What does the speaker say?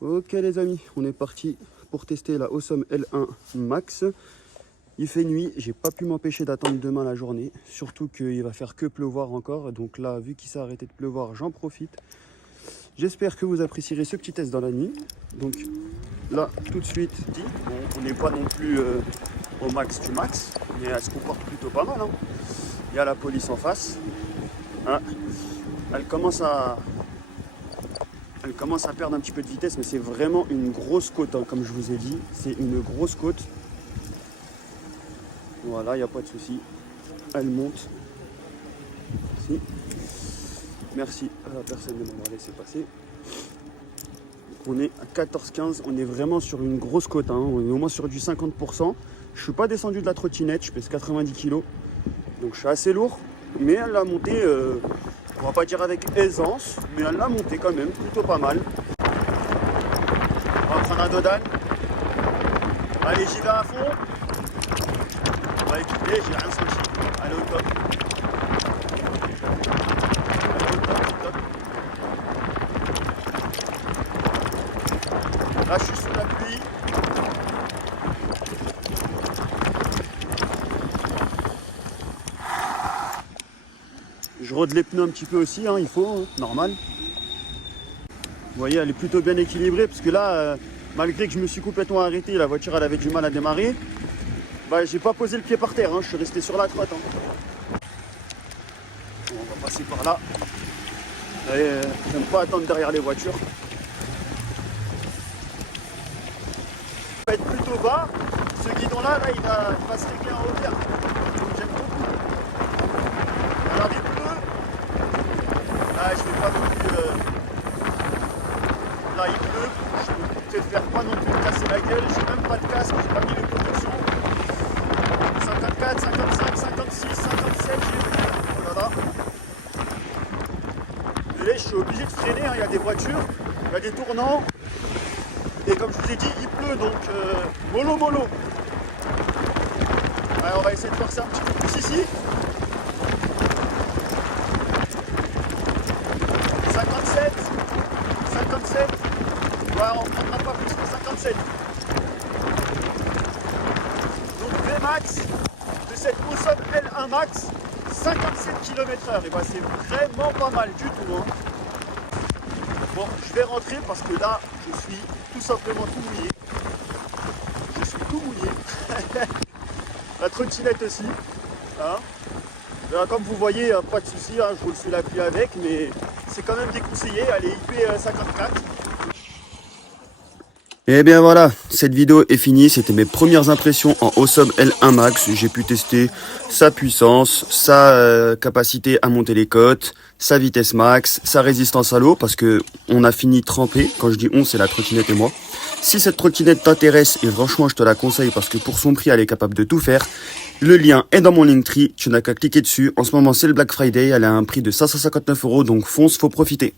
Ok les amis, on est parti pour tester la Awesome L1 Max. Il fait nuit, j'ai pas pu m'empêcher d'attendre demain la journée. Surtout qu'il va faire que pleuvoir encore. Donc là, vu qu'il s'est arrêté de pleuvoir, j'en profite. J'espère que vous apprécierez ce petit test dans la nuit. Donc là, tout de suite, dit, bon, on n'est pas non plus au max du max, mais elle se comporte plutôt pas mal. Hein. Il y a la police en face. Hein. Elle commence à perdre un petit peu de vitesse, mais c'est vraiment une grosse côte, hein, comme je vous ai dit. C'est une grosse côte. Voilà, il n'y a pas de souci. Elle monte. Ici. Merci à la personne de m'avoir laissé passer. On est à 14-15. On est vraiment sur une grosse côte. Hein. On est au moins sur du 50%. Je ne suis pas descendu de la trottinette. Je pèse 90 kg. Donc je suis assez lourd. Mais elle l'a monté, on va pas dire avec aisance, mais elle l'a monté quand même, plutôt pas mal. On va prendre un Dodan. Allez, j'y vais à fond. On va équiper, j'ai rien senti. Allez au top. Allez au top, au top. Là, je suis sous la pluie. Je rôde les pneus un petit peu aussi, hein, il faut, hein, normal. Vous voyez, elle est plutôt bien équilibrée, parce que là, malgré que je me suis complètement arrêté, la voiture elle avait du mal à démarrer. Bah, j'ai pas posé le pied par terre, hein, je suis resté sur la trotte. Hein. Bon, on va passer par là. J'aime pas attendre derrière les voitures. Il va être plutôt bas. Ce guidon-là, il va se régler en hauteur. Donc j'aime beaucoup. Alors il pleut. Là, je vais pas non plus. Là, il pleut. Je préfère pas non plus me casser la gueule. J'ai même pas de casque, j'ai pas mis les protections. 54, 55, 56, 57, j'ai. Voilà. Et là, je suis obligé de freiner. Hein. Il y a des voitures, il y a des tournants. Et comme je vous ai dit, il pleut, donc mollo mollo. Ouais, on va essayer de forcer un petit peu plus ici. 57, 57. Ouais, on ne prendra pas plus que 57. Donc Vmax de cette Awesome L1 Max, 57 km/h. Et bah c'est vraiment pas mal du tout. Hein. Bon, je vais rentrer parce que là, je suis tout simplement tout mouillé. Je suis tout mouillé. La trottinette aussi. Hein. Comme vous voyez, pas de souci, hein, je roule sous la pluie avec, mais c'est quand même déconseillé. Allez, IP54. Et bien voilà, cette vidéo est finie. C'était mes premières impressions en Awesome L1 Max. J'ai pu tester sa puissance, sa capacité à monter les côtes, sa vitesse max, sa résistance à l'eau, parce que on a fini trempé. Quand je dis on, c'est la trottinette et moi. Si cette trottinette t'intéresse, et franchement je te la conseille parce que pour son prix elle est capable de tout faire, le lien est dans mon Linktree, tu n'as qu'à cliquer dessus. En ce moment c'est le Black Friday, elle a un prix de 559 €, donc fonce, faut profiter.